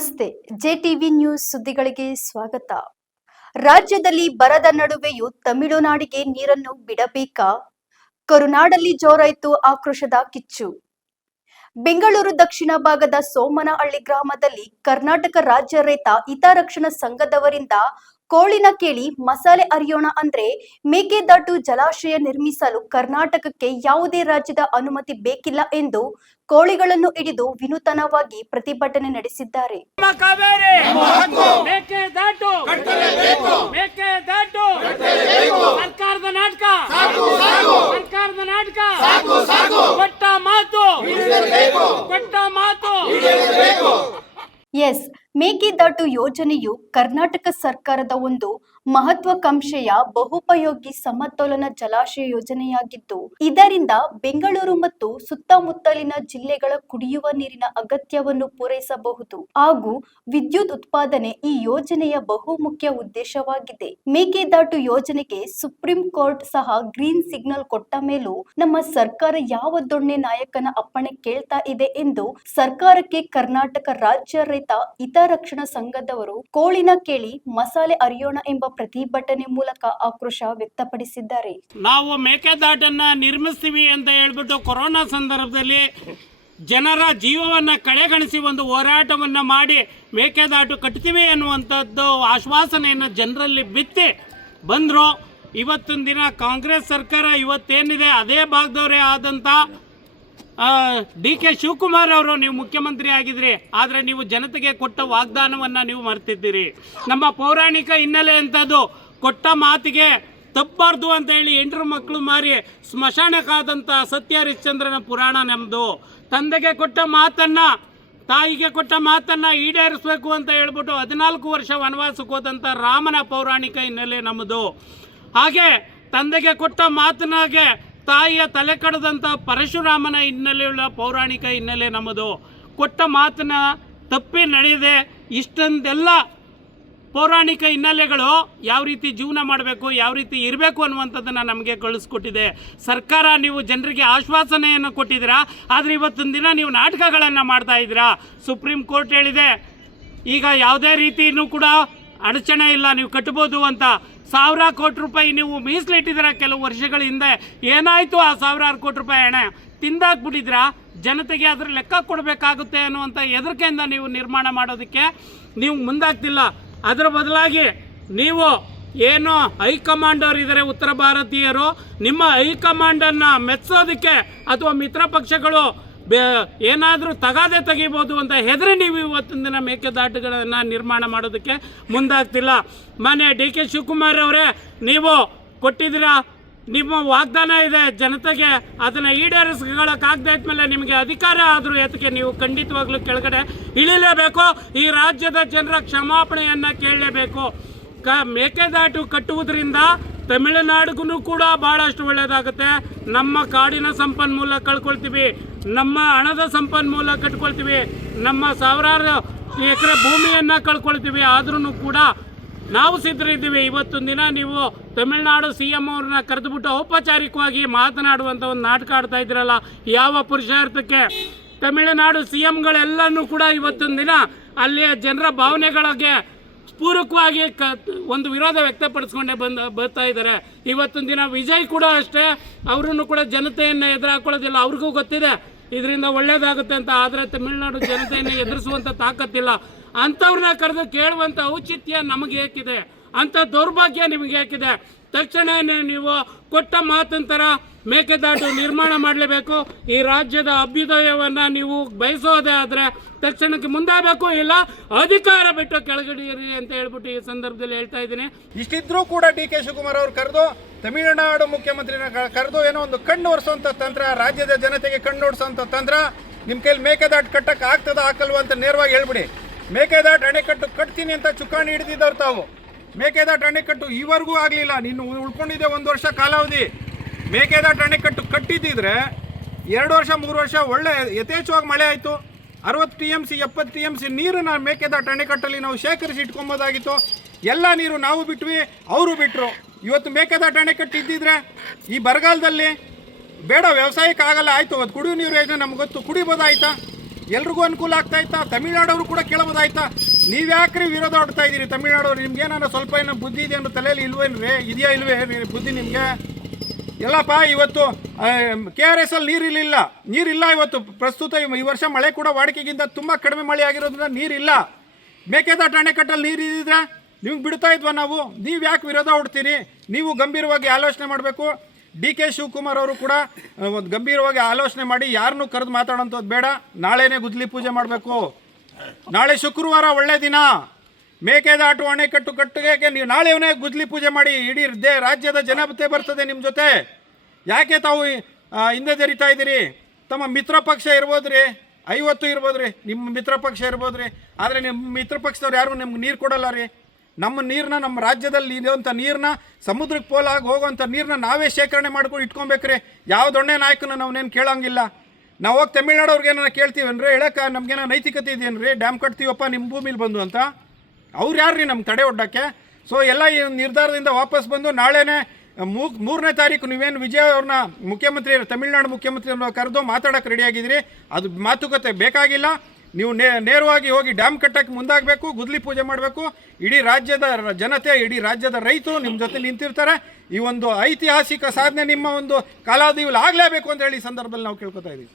ನಮಸ್ತೆ. JTV news ಸುದ್ದಿಗಳಿಗೆ ಸ್ವಾಗತ. ರಾಜ್ಯದಲ್ಲಿ ಬರದ ನಡುವೆಯೂ ತಮಿಳುನಾಡಿಗೆ ನೀರನ್ನು ಬಿಡಬೇಕಾ? ಕರುನಾಡಲ್ಲಿ ಜೋರಾಯಿತು ಆಕ್ರೋಶದ ಕಿಚ್ಚು. ಬೆಂಗಳೂರು ದಕ್ಷಿಣ ಭಾಗದ ಸೋಮನಹಳ್ಳಿ ಗ್ರಾಮದಲ್ಲಿ ಕರ್ನಾಟಕ ರಾಜ್ಯ ರೈತ ಹಿತರಕ್ಷಣಾ ಸಂಘದವರಿಂದ ಕೋಳಿನ ಕೇಳಿ ಮಸಾಲೆ ಅರಿಯೋಣ ಅಂದ್ರೆ ಮೇಕೆದಾಟು ಜಲಾಶಯ ನಿರ್ಮಿಸಲು ಕರ್ನಾಟಕಕ್ಕೆ ಯಾವುದೇ ರಾಜ್ಯದ ಅನುಮತಿ ಬೇಕಿಲ್ಲ ಎಂದು ಕೋಳಿಗಳನ್ನು ಹಿಡಿದು ವಿನೂತನವಾಗಿ ಪ್ರತಿಭಟನೆ ನಡೆಸಿದ್ದಾರೆ. ಎಸ್, ಮೇಕೆದಾಟು ಯೋಜನೆಯು ಕರ್ನಾಟಕ ಸರ್ಕಾರದ ಒಂದು ಮಹತ್ವಾಕಾಂಕ್ಷೆಯ ಬಹುಪಯೋಗಿ ಸಮತೋಲನ ಜಲಾಶಯ ಯೋಜನೆಯಾಗಿದ್ದು, ಇದರಿಂದ ಬೆಂಗಳೂರು ಮತ್ತು ಸುತ್ತಮುತ್ತಲಿನ ಜಿಲ್ಲೆಗಳ ಕುಡಿಯುವ ನೀರಿನ ಅಗತ್ಯವನ್ನು ಪೂರೈಸಬಹುದು ಹಾಗೂ ವಿದ್ಯುತ್ ಉತ್ಪಾದನೆ ಈ ಯೋಜನೆಯ ಬಹುಮುಖ್ಯ ಉದ್ದೇಶವಾಗಿದೆ. ಮೇಕೆದಾಟು ಯೋಜನೆಗೆ ಸುಪ್ರೀಂ ಕೋರ್ಟ್ ಸಹ ಗ್ರೀನ್ ಸಿಗ್ನಲ್ ಕೊಟ್ಟ ಮೇಲೂ ನಮ್ಮ ಸರ್ಕಾರ ಯಾವ ದೊಣ್ಣೆ ನಾಯಕನ ಅಪ್ಪಣೆ ಕೇಳ್ತಾ ಇದೆ ಎಂದು ಸರ್ಕಾರಕ್ಕೆ ಕರ್ನಾಟಕ ರಾಜ್ಯ ರೈತ ಹಿತರಕ್ಷಣಾ ಸಂಘದವರು ಕೋಳಿನ ಕೇಳಿ ಮಸಾಲೆ ಅರಿಯೋಣ ಎಂಬ ಪ್ರತಿಭಟನೆ ಮೂಲಕ ಆಕ್ರೋಶ ವ್ಯಕ್ತಪಡಿಸಿದ್ದಾರೆ. ನಾವು ಮೇಕೆದಾಟನ್ನ ನಿರ್ಮಿಸ್ತೀವಿ ಅಂತ ಹೇಳ್ಬಿಟ್ಟು ಕೊರೋನಾ ಸಂದರ್ಭದಲ್ಲಿ ಜನರ ಜೀವವನ್ನು ಕಡೆಗಣಿಸಿ ಒಂದು ಹೋರಾಟವನ್ನು ಮಾಡಿ ಮೇಕೆದಾಟು ಕಟ್ತೀವಿ ಅನ್ನುವಂಥದ್ದು ಆಶ್ವಾಸನೆಯನ್ನು ಜನರಲ್ಲಿ ಬಿತ್ತಿ ಬಂದರು. ಇವತ್ತಿನ ದಿನ ಕಾಂಗ್ರೆಸ್ ಸರ್ಕಾರ ಇವತ್ತೇನಿದೆ ಅದೇ ಭಾಗದವರೇ ಆದಂಥ ಡಿ.ಕೆ. ಶಿವಕುಮಾರ್ ಅವರು ನೀವು ಮುಖ್ಯಮಂತ್ರಿ ಆಗಿದ್ರಿ, ಆದರೆ ನೀವು ಜನತೆಗೆ ಕೊಟ್ಟ ವಾಗ್ದಾನವನ್ನು ನೀವು ಮರೆತಿದ್ದೀರಿ. ನಮ್ಮ ಪೌರಾಣಿಕ ಹಿನ್ನೆಲೆ ಅಂತದ್ದು ಕೊಟ್ಟ ಮಾತಿಗೆ ತಪ್ಪಬಾರ್ದು ಅಂತ ಹೇಳಿ 8 ಮಕ್ಕಳು ಮಾರಿ ಸ್ಮಶಾನಕ್ಕಾದಂಥ ಸತ್ಯ ಹರಿಶ್ಚಂದ್ರನ ಪುರಾಣ ನಮ್ಮದು. ತಂದೆಗೆ ಕೊಟ್ಟ ಮಾತನ್ನು, ತಾಯಿಗೆ ಕೊಟ್ಟ ಮಾತನ್ನು ಈಡೇರಿಸಬೇಕು ಅಂತ ಹೇಳ್ಬಿಟ್ಟು 14 ವರ್ಷ ವನವಾಸಕ್ಕೆ ಹೋದಂಥ ರಾಮನ ಪೌರಾಣಿಕ ಹಿನ್ನೆಲೆ ನಮ್ಮದು. ಹಾಗೆ ತಂದೆಗೆ ಕೊಟ್ಟ ಮಾತನಾಗೆ ತಾಯಿಯ ತಲೆ ಕಡದಂಥ ಪರಶುರಾಮನ ಹಿನ್ನೆಲೆಯುಳ್ಳ ಪೌರಾಣಿಕ ಹಿನ್ನೆಲೆ ನಮ್ಮದು. ಕೊಟ್ಟ ಮಾತನ್ನ ತಪ್ಪಿ ನಡೆಯದೆ ಇಷ್ಟೊಂದೆಲ್ಲ ಪೌರಾಣಿಕ ಹಿನ್ನೆಲೆಗಳು ಯಾವ ರೀತಿ ಜೀವನ ಮಾಡಬೇಕು, ಯಾವ ರೀತಿ ಇರಬೇಕು ಅನ್ನುವಂಥದ್ದನ್ನು ನಮಗೆ ಕಳಿಸ್ಕೊಟ್ಟಿದೆ ಸರ್ಕಾರ. ನೀವು ಜನರಿಗೆ ಆಶ್ವಾಸನೆಯನ್ನು ಕೊಟ್ಟಿದ್ದೀರಾ, ಆದರೆ ಇವತ್ತಿನ ದಿನ ನೀವು ನಾಟಕಗಳನ್ನು ಮಾಡ್ತಾ ಇದ್ದೀರಾ. ಸುಪ್ರೀಂ ಕೋರ್ಟ್ ಹೇಳಿದೆ ಈಗ ಯಾವುದೇ ರೀತಿಯೂ ಕೂಡ ಅಡಚಣೆ ಇಲ್ಲ, ನೀವು ಕಟ್ಬೋದು ಅಂತ. 1000 ಕೋಟಿ ರೂಪಾಯಿ ನೀವು ಮೀಸಲಿಟ್ಟಿದ್ದೀರಾ ಕೆಲವು ವರ್ಷಗಳ ಹಿಂದೆ. ಏನಾಯಿತು ಆ 1000 ಕೋಟಿ ರೂಪಾಯಿ ಹಣ ತಿಂದಾಕ್ಬಿಟ್ಟಿದ್ದೀರಾ. ಜನತೆಗೆ ಅದರ ಲೆಕ್ಕ ಕೊಡಬೇಕಾಗುತ್ತೆ ಅನ್ನುವಂಥ ಹೆದರಿಕೆಯಿಂದ ನೀವು ನಿರ್ಮಾಣ ಮಾಡೋದಕ್ಕೆ ನೀವು ಮುಂದಾಗ್ತಿಲ್ಲ. ಅದರ ಬದಲಾಗಿ ನೀವು ಏನು ಹೈಕಮಾಂಡ್ ಅವರು ಇದ್ದಾರೆ ಉತ್ತರ ಭಾರತೀಯರು, ನಿಮ್ಮ ಹೈಕಮಾಂಡನ್ನು ಮೆಚ್ಚೋದಕ್ಕೆ ಅಥವಾ ಮಿತ್ರ ಪಕ್ಷಗಳು ಏನಾದರೂ ತಗಾದೆ ತೆಗಿಬೋದು ಅಂತ ಹೆದರಿ ನೀವು ಇವತ್ತಿನ ದಿನ ಮೇಕೆದಾಟುಗಳನ್ನು ನಿರ್ಮಾಣ ಮಾಡೋದಕ್ಕೆ ಮುಂದಾಗ್ತಿಲ್ಲ. ಮಾನ್ಯ ಡಿ.ಕೆ. ಶಿವಕುಮಾರ್ ಅವರೇ, ನೀವು ಕೊಟ್ಟಿದ್ದೀರಾ, ನಿಮ್ಮ ವಾಗ್ದಾನ ಇದೆ ಜನತೆಗೆ, ಅದನ್ನು ಈಡೇರಿಸ್ಕೊಳ್ಳೋಕ್ಕಾಗದೇ ಇದ್ಮೇಲೆ ನಿಮಗೆ ಅಧಿಕಾರ ಆದರೂ ಎತ್ತಕ್ಕೆ ನೀವು ಖಂಡಿತವಾಗ್ಲೂ ಕೆಳಗಡೆ ಇಳಿಲೇಬೇಕು. ಈ ರಾಜ್ಯದ ಜನರ ಕ್ಷಮಾಪಣೆಯನ್ನು ಕೇಳಲೇಬೇಕು. ಮೇಕೆದಾಟು ಕಟ್ಟುವುದರಿಂದ ತಮಿಳುನಾಡಿಗೂ ಕೂಡ ಭಾಳಷ್ಟು ಒಳ್ಳೆಯದಾಗುತ್ತೆ. ನಮ್ಮ ಕಾಡಿನ ಸಂಪನ್ಮೂಲ ಕಳ್ಕೊಳ್ತೀವಿ, ನಮ್ಮ ಹಣದ ಸಂಪನ್ಮೂಲ ಕಟ್ಕೊಳ್ತೀವಿ, ನಮ್ಮ ಸಾವಿರಾರು ಎಕರೆ ಭೂಮಿಯನ್ನು ಕಳ್ಕೊಳ್ತೀವಿ. ಆದ್ರೂ ಕೂಡ ನಾವು ಸಿದ್ಧರಿದ್ದೀವಿ. ಇವತ್ತೊಂದು ದಿನ ನೀವು ತಮಿಳುನಾಡು CM ಅವ್ರನ್ನ ಕರೆದುಬಿಟ್ಟು ಔಪಚಾರಿಕವಾಗಿ ಮಾತನಾಡುವಂಥ ಒಂದು ನಾಟಕ ಆಡ್ತಾ ಇದ್ದೀರಲ್ಲ, ಯಾವ ಪುರುಷಾರ್ಥಕ್ಕೆ? ತಮಿಳುನಾಡು CMಗಳೆಲ್ಲನೂ ಕೂಡ ಇವತ್ತೊಂದು ದಿನ ಅಲ್ಲಿಯ ಜನರ ಭಾವನೆಗಳಿಗೆ ಪೂರಕವಾಗಿ ಒಂದು ವಿರೋಧ ವ್ಯಕ್ತಪಡಿಸ್ಕೊಂಡೇ ಬರ್ತಾ ಇದ್ದಾರೆ. ಇವತ್ತಿನ ದಿನ ವಿಜಯ್ ಕೂಡ ಅಷ್ಟೇ, ಅವರನ್ನು ಕೂಡ ಜನತೆಯನ್ನು ಎದುರಾಕೊಳ್ಳೋದಿಲ್ಲ. ಅವ್ರಿಗೂ ಗೊತ್ತಿದೆ ಇದರಿಂದ ಒಳ್ಳೇದಾಗುತ್ತೆ ಅಂತ, ಆದರೆ ತಮಿಳುನಾಡು ಜನತೆಯನ್ನು ಎದುರಿಸುವಂಥ ತಾಕತ್ತಿಲ್ಲ. ಅಂಥವ್ರನ್ನ ಕರೆದು ಕೇಳುವಂಥ ಔಚಿತ್ಯ ನಮಗೆ ಏಕಿದೆ, ಅಂಥ ದೌರ್ಭಾಗ್ಯ ನಿಮಗೆ ಏಕಿದೆ? ತಕ್ಷಣವೇ ನೀವು ಕೊಟ್ಟ ಮಾತಂತರ ಮೇಕೆದಾಟು ನಿರ್ಮಾಣ ಮಾಡಲೇಬೇಕು. ಈ ರಾಜ್ಯದ ಅಭ್ಯುದಯವನ್ನು ನೀವು ಬಯಸೋದೇ ಆದರೆ ತಕ್ಷಣಕ್ಕೆ ಮುಂದಾಗಬೇಕು, ಇಲ್ಲ ಅಧಿಕಾರ ಬಿಟ್ಟು ಕೆಳಗಿಡಿಯಿರಿ ಅಂತ ಹೇಳ್ಬಿಟ್ಟು ಈ ಸಂದರ್ಭದಲ್ಲಿ ಹೇಳ್ತಾ ಇದ್ದೀನಿ. ಇಷ್ಟಿದ್ರೂ ಕೂಡ ಡಿ.ಕೆ. ಶಿವಕುಮಾರ್ ಅವರು ಕರೆದು ತಮಿಳುನಾಡು ಮುಖ್ಯಮಂತ್ರಿನ ಕರೆದು ಏನೋ ಒಂದು ಕಣ್ಣು ಒರೆಸುವಂಥ ತಂತ್ರ, ರಾಜ್ಯದ ಜನತೆಗೆ ಕಣ್ಣು ಒರೆಸುವಂಥ ತಂತ್ರ, ನಿಮ್ಮ ಕೈಲಿ ಮೇಕೆದಾಟು ಕಟ್ಟಕ್ಕೆ ಆಗ್ತದ ಹಾಕಲ್ವ ಅಂತ ನೇರವಾಗಿ ಹೇಳ್ಬಿಡಿ. ಮೇಕೆದಾಟು ಅಣೆಕಟ್ಟು ಕಟ್ತೀನಿ ಅಂತ ಚುಕ್ಕಾಣಿ ಹಿಡಿದಿದ್ದವ್ರು ತಾವು. ಮೇಕೆದಾಟು ಅಣೆಕಟ್ಟು ಈವರೆಗೂ ಆಗಲಿಲ್ಲ, ನೀನು ಉಳ್ಕೊಂಡಿದ್ದೆ 1 ವರ್ಷ ಕಾಲಾವಧಿ. ಮೇಕೆದಾಟು ಅಣೆಕಟ್ಟು ಕಟ್ಟಿದ್ದಿದ್ರೆ 2 ವರ್ಷ 3 ವರ್ಷ ಒಳ್ಳೆ ಯಥೇಚ್ಛವಾಗಿ ಮಳೆ ಆಯಿತು. 60 TMC 70 TMC ನೀರನ್ನು ಮೇಕೆದಾಟು ಅಣೆಕಟ್ಟಲ್ಲಿ ನಾವು ಶೇಖರಿಸಿ ಇಟ್ಕೊಬೋದಾಗಿತ್ತು. ಎಲ್ಲ ನೀರು ನಾವು ಬಿಟ್ವಿ, ಅವರು ಬಿಟ್ಟರು. ಇವತ್ತು ಮೇಕೆದಾಟು ಅಣೆಕಟ್ಟು ಇದ್ದಿದ್ರೆ ಈ ಬರಗಾಲದಲ್ಲಿ ಬೇಡ ವ್ಯವಸಾಯಕ್ಕೆ ಆಗಲ್ಲ, ಆಯಿತು ಅದು ಕುಡಿಯೋ ನೀರು ಯೋಜನೆ ನಮ್ಗೆ ಗೊತ್ತು, ಕುಡಿಬೋದಾಯ್ತಾ? ಎಲ್ರಿಗೂ ಅನುಕೂಲ ಆಗ್ತಾ ಇತ್ತಾ? ತಮಿಳ್ನಾಡವರು ಕೂಡ ಕೇಳಬಹುದಾಯ್ತಾ? ನೀವ್ಯಾಕ್ರಿ ವಿರೋಧ ಹೊಡ್ತಾ ಇದ್ದೀರಿ? ತಮಿಳ್ನಾಡವ್ರು ನಿಮ್ಗೆ ಏನಾರ ಸ್ವಲ್ಪ ಏನೋ ಬುದ್ಧಿ ಇದೆ ಅನ್ನೋ ತಲೆಯಲ್ಲಿ ಇಲ್ವೇನ್ರಿ? ಇದೆಯಾ ಇಲ್ವೇ ಬುದ್ಧಿ ನಿಮಗೆ? ಎಲ್ಲಪ್ಪ, ಇವತ್ತು KRS ಅಲ್ಲಿ ನೀರಿಲ್ಲ ಇವತ್ತು ಪ್ರಸ್ತುತ. ಈ ವರ್ಷ ಮಳೆ ಕೂಡ ವಾಡಿಕೆಗಿಂತ ತುಂಬ ಕಡಿಮೆ ಮಳೆ ಆಗಿರೋದ್ರಿಂದ ನೀರಿಲ್ಲ. ಮೇಕೆದಾಟು ಅಣೆಕಟ್ಟಲ್ಲಿ ನೀರು ಇದ್ದಿದ್ರೆ ನಿಮ್ಗೆ ಬಿಡ್ತಾ ಇದ್ವಾ ನಾವು? ನೀವು ಯಾಕೆ ವಿರೋಧ ಹೊಡ್ತೀರಿ? ನೀವು ಗಂಭೀರವಾಗಿ ಆಲೋಚನೆ ಮಾಡಬೇಕು. DK ಶಿವಕುಮಾರ್ ಅವರು ಕೂಡ ಒಂದು ಗಂಭೀರವಾಗಿ ಆಲೋಚನೆ ಮಾಡಿ ಯಾರನ್ನೂ ಕರೆದು ಮಾತಾಡೋಂಥದ್ದು ಬೇಡ. ನಾಳೆನೇ ಗುದ್ಲಿ ಪೂಜೆ ಮಾಡಬೇಕು. ನಾಳೆ ಶುಕ್ರವಾರ ಒಳ್ಳೆ ದಿನ. ಮೇಕೆದಾಟು ಅಣೆಕಟ್ಟು ಕಟ್ಟಿಗೆ ನೀವು ನಾಳೆವೇ ಗುದ್ಲಿ ಪೂಜೆ ಮಾಡಿ. ಇಡೀ ರಾಜ್ಯದ ಜನತೆ ಬರ್ತದೆ ನಿಮ್ಮ ಜೊತೆ. ಯಾಕೆ ತಾವು ಹಿಂದೆ ಜರಿತಾ ಇದ್ದೀರಿ? ತಮ್ಮ ಮಿತ್ರ ಪಕ್ಷ ಇರ್ಬೋದ್ರಿ, 50 ಇರ್ಬೋದ್ರಿ, ನಿಮ್ಮ ಮಿತ್ರ ಪಕ್ಷ ಇರ್ಬೋದ್ರಿ. ಆದರೆ ನಿಮ್ಮ ಮಿತ್ರ ಪಕ್ಷದವ್ರು ಯಾರು ನಿಮ್ಗೆ ನೀರು ಕೊಡಲ್ಲ ರೀ. ನಮ್ಮ ನೀರನ್ನ, ನಮ್ಮ ರಾಜ್ಯದಲ್ಲಿ ಇರುವಂಥ ನೀರನ್ನ, ಸಮುದ್ರಕ್ಕೆ ಪೋಲಾಗಿ ಹೋಗುವಂಥ ನೀರನ್ನ ನಾವೇ ಶೇಖರಣೆ ಮಾಡ್ಕೊಂಡು ಇಟ್ಕೊಬೇಕ್ರಿ. ಯಾವ ದೊಣ್ಣೆ ನಾಯಕನ ನಾವೇನು ಕೇಳೋಂಗಿಲ್ಲ. ನಾವು ಹೋಗಿ ತಮಿಳ್ನಾಡವ್ರಿಗೆ ಏನಾರ ಕೇಳ್ತೀವನ್ರಿ? ಹೇಳಕ್ಕೆ ನಮಗೇನೋ ನೈತಿಕತೆ ಇದೆಯೇನ್ರಿ? ಡ್ಯಾಮ್ ಕಟ್ತೀವಪ್ಪ ನಿಮ್ಮ ಭೂಮಿಲಿ ಬಂದು ಅಂತ. ಅವ್ರು ಯಾರು ರೀ ನಮ್ಗೆ ತಡೆ ಒಡ್ಡೋಕ್ಕೆ? ಸೊ ಎಲ್ಲ ಈ ನಿರ್ಧಾರದಿಂದ ವಾಪಸ್ ಬಂದು ನಾಳೆನೇ 3ನೇ ತಾರೀಕು ನೀವೇನು ವಿಜಯ್ ಅವ್ರನ್ನ ಮುಖ್ಯಮಂತ್ರಿ, ತಮಿಳ್ನಾಡು ಮುಖ್ಯಮಂತ್ರಿಯವ್ರನ್ನ ಕರೆದು ಮಾತಾಡೋಕ್ಕೆ ರೆಡಿಯಾಗಿದ್ದೀರಿ. ಅದು ಮಾತುಕತೆ ಬೇಕಾಗಿಲ್ಲ. ನೀವು ನೇರವಾಗಿ ಹೋಗಿ ಡ್ಯಾಮ್ ಕಟ್ಟಕ್ಕೆ ಮುಂದಾಗಬೇಕು, ಗುದ್ಲಿ ಪೂಜೆ ಮಾಡಬೇಕು. ಇಡೀ ರಾಜ್ಯದ ಜನತೆ, ಇಡೀ ರಾಜ್ಯದ ರೈತರು ನಿಮ್ಮ ಜೊತೆ ನಿಂತಿರ್ತಾರೆ. ಈ ಒಂದು ಐತಿಹಾಸಿಕ ಸಾಧನೆ ನಿಮ್ಮ ಒಂದು ಕಾಲಾವಧಿಯಲ್ಲಿ ಆಗಲೇಬೇಕು ಅಂತ ಹೇಳಿ ಈ ಸಂದರ್ಭದಲ್ಲಿ ನಾವು ಕೇಳ್ಕೊತಾ ಇದ್ದೀವಿ.